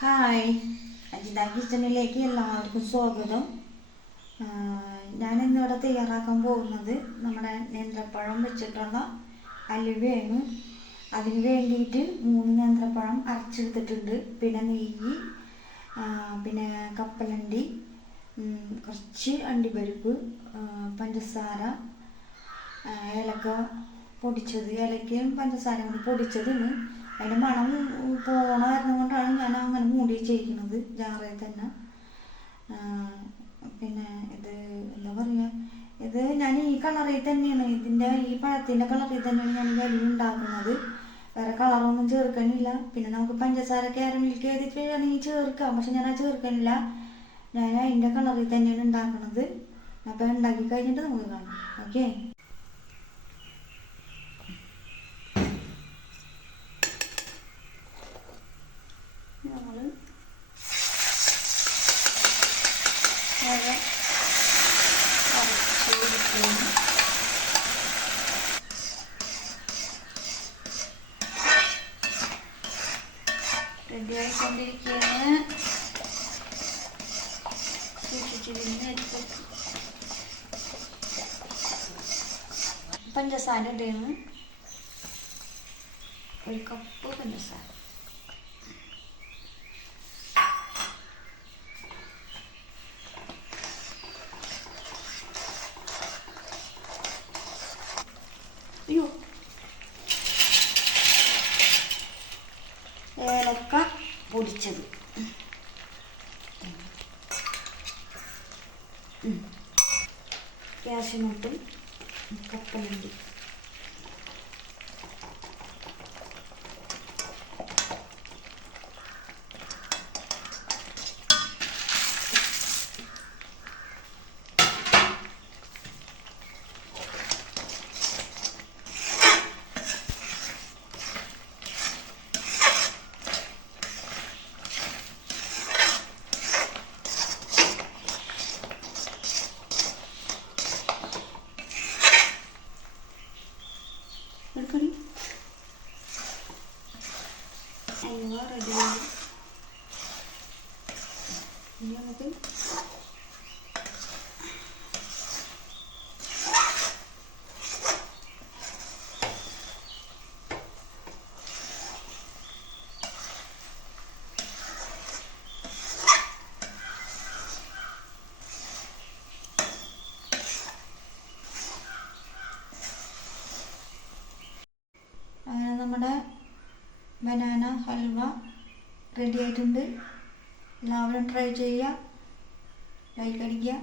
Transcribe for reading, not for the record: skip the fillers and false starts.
Hi, Ajitha കിച്ചണിലേക്ക് എല്ലാവർക്കും സ്വാഗതം. ഞാനിന്നിവിടെ തയ്യാറാക്കാൻ പോകുന്നത് നമ്മുടെ നേന്ത്രപ്പഴം വെച്ചിട്ടുള്ള അലുവയാണ്. അതിന് വേണ്ടിയിട്ട് 3 നേന്ത്രപ്പഴം അരച്ചെടുത്തിട്ടുണ്ട്. പിന്നെ നെയ്യ്, പിന്നെ കപ്പലണ്ടി, കുറച്ച് അണ്ടിപ്പരിപ്പ്, പഞ്ചസാര, ഏലക്ക പൊടിച്ചത്, ഏലക്കയും പഞ്ചസാരയും കൂടി പൊടിച്ചതാണ്. അതിൻ്റെ മണം പോകണ കാരണം കൊണ്ടാണ് ഞാൻ അങ്ങനെ മൂടി വെച്ചിരിക്കുന്നത് ജാറിൽ തന്നെ. പിന്നെ ഇത് എന്താ പറയുക, ഇത് ഞാൻ ഈ കളറിൽ തന്നെയാണ്, ഈ പഴത്തിൻ്റെ കളറിൽ തന്നെയാണ് ഞാൻ വലിയ ഉണ്ടാക്കുന്നത്. വേറെ കളറൊന്നും ചേർക്കണില്ല. പിന്നെ നമുക്ക് പഞ്ചസാര കാരമിൽക്ക് ചെയ്തിട്ട് വേണമെങ്കിൽ ചേർക്കാം, പക്ഷെ ഞാൻ ചേർക്കണില്ല. ഞാൻ അതിൻ്റെ കളറിൽ തന്നെയാണ് ഉണ്ടാക്കുന്നത്. അപ്പോൾ ഉണ്ടാക്കി കഴിഞ്ഞിട്ട് നമുക്ക് കാണാം. ഓക്കെ. നമ്മൾ അരച്ച് കൊടുക്കുന്നു. റെഡി ആയിക്കൊണ്ടിരിക്കുകയാണ്. സൂക്ഷിച്ചിരുന്ന് എടുത്ത് പഞ്ചസാര ഇടുകയാണ്. 1 കപ്പ് പഞ്ചസാര. അയ്യോ, ഏലക്ക പൊടിച്ചത്, കാഷ്യൂനട്ടും കപ്പലണ്ടി, എടുക്കണി അലുവ റെഡിയായി. ഇനി നമുക്ക് നമ്മുടെ ബനാന ഹൽവ റെഡി ആയിട്ടുണ്ട്. എല്ലാവരും ട്രൈ ചെയ്യുക, ലൈക്ക് അടിക്കുക.